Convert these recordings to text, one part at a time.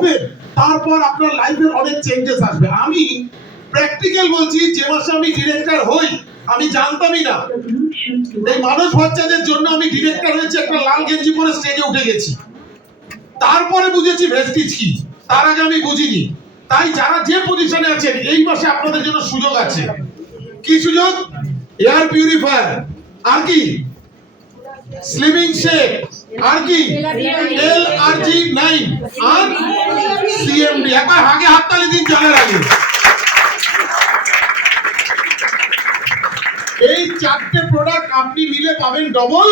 হবে, তারপর আপনার লাইফের অনেক চেঞ্জেস আসবে। আমি প্র্যাকটিক্যাল বলছি, যে মাসে আমি ডিরেক্টর হই আমি জানতামই না এই মানুষ বাচ্চাদের জন্য আমি ডিরেক্টর হয়েছি, একটা লাল গেঞ্জি পরে স্টেজে উঠে গেছি। তারপরে বুঝেছি ভেস্টিজ কি, তার আগে আমি বুঝিনি। তাই যারা যে পজিশনে আছেন এই মাসে আপনাদের জন্য সুযোগ আছে। কি সুযোগ? এয়ার পিউরিফায়ার, আর কি স্লিমিং শেক, আর কি LRG9, আর CMD। একবার আগে হাততালি দিন জানার আগে। এই চারটে প্রোডাক্ট আপনি নিলে পাবেন ডবল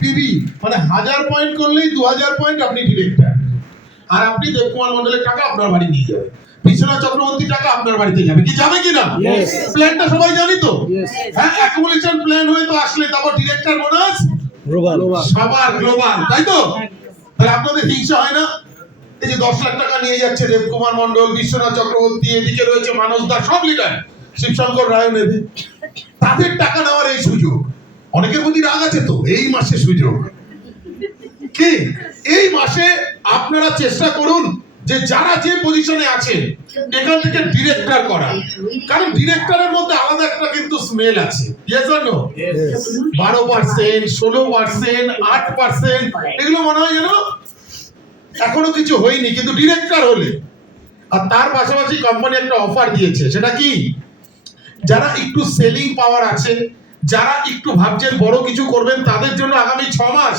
পিবি, মানে 1000 পয়েন্ট করলেই 2000 পয়েন্ট, আপনি ডিরেক্টর। আর আপনি দেবকুমার মন্ডলের টাকা আপনার বাড়ি নিয়ে যাবে, বিশ্বনাথ চক্রবর্তী টাকা আপনার বাড়িতে যাবে। কি যাবে কিনা? প্ল্যানটা সবাই জানি তো? হ্যাঁ, অ্যাকুমুলেশন প্ল্যান হয়ে তো আসলে তারপর ডিরেক্টর বোনাস সবার গ্লোবাল, তাই তো? তাহলে আপনাদের হিংসা হয় না? এই যে 10 লাখ টাকা নিয়ে যাচ্ছে দেবকুমার মন্ডল, বিশ্বনাথ চক্রবর্তী, এদিকে রয়েছে মানস দা, সব লিডার, শিবশঙ্কর রায় নেবে, তাদের টাকা নেওয়ার এই সুযোগ। অনেকের প্রতি রাগ আছে তো, এই মাসে সুযোগ কি? এই মাসে আপনারা চেষ্টা করুন যে যারা যে পজিশনে আছেন এখান থেকে ডিরেক্টর করা, কারণ ডিরেক্টরের মধ্যে আলাদা একটা কিন্তু স্মেল আছে। Yes or no? 12%, 16%, 8%, এগুলো মনে হয় যেন এখনো কিছু হয়নি, কিন্তু ডিরেক্টর হলে। আর তার পাশাপাশি কোম্পানি একটা অফার দিয়েছে, সেটা কি? যারা একটু সেলিং পাওয়ার আছে, যারা একটু ভাবছেন বড় কিছু করবেন, তাদের জন্য আগামী 6 মাস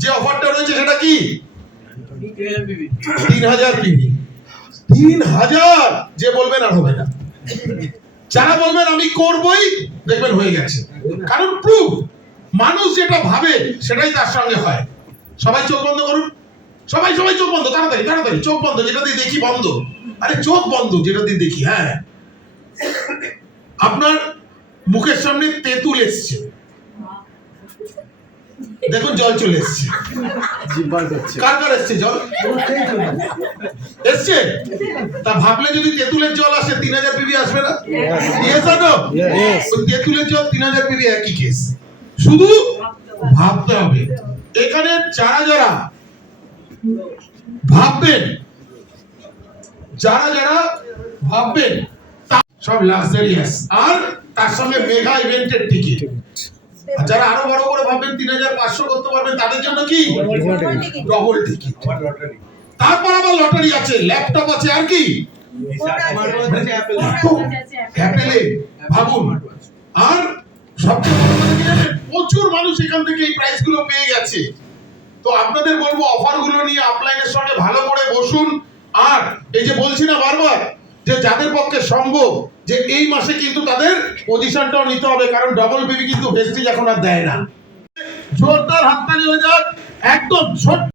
যে অফারটা রয়েছে সেটা কি? 3000 পিবি। 3000 যে বলবেন আর হবে না, যারা বলবেন আমি করবই, দেখবেন হয়ে গেছে। কারণ প্রুফ, মানুষ যেটা ভাবে সেটাই তার সঙ্গে হয়। সবাই চোখ বন্ধ করুন, সবাই সবাই চোখ বন্ধ, তাড়াতাড়ি তাড়াতাড়ি চোখ বন্ধ, যেটা দিয়ে দেখি বন্ধ। আরে চোখ বন্ধ, যেটা দিয়ে দেখি। হ্যাঁ, আপনার মুখের সামনে তেঁতুল এসছে, দেখুন জল চলে এসছে। কার কার এসছে জল? এসছে? তা ভাবলে যদি তেঁতুলের জল আসে 3000 পিবি আসবে না? ইয়েস আর নো? তেঁতুলের জল 3000 পিবি একই কেস, শুধু ভাবতে হবে। এখানে যারা যারা ভাববেন, যারা যারা ভাববেন সব লাক্সারিয়াস, আর তার সঙ্গে মেগা ইভেন্টের টিকিট। আর যারা আরো বড় করে ভাববেন 3500 করতে পারবেন, তাদের জন্য কি? Double ticket. তারপর আবার লটারি আছে, ল্যাপটপ আছে, আর কি অ্যাপেলে ভাবুন। আর সবচেয়ে বড় কথা কি জানেন? প্রচুর মানুষ এখান থেকে এই প্রাইস গুলো পেয়ে গেছে। তো আপনাদের বলবো অফার গুলো নিয়ে আপলাইনের সঙ্গে ভালো করে বসুন। আর এই যে বলছি না বারবার, যে যাদের পক্ষে সম্ভব যে এই মাসে কিন্তু তাদের পজিশনটাও নিতে হবে, কারণ ডবল পিবি কিন্তু ভেস্টিজ এখন আর দেয় না। জোরদার হাততালি হয়ে যাক। একদম ছোট্ট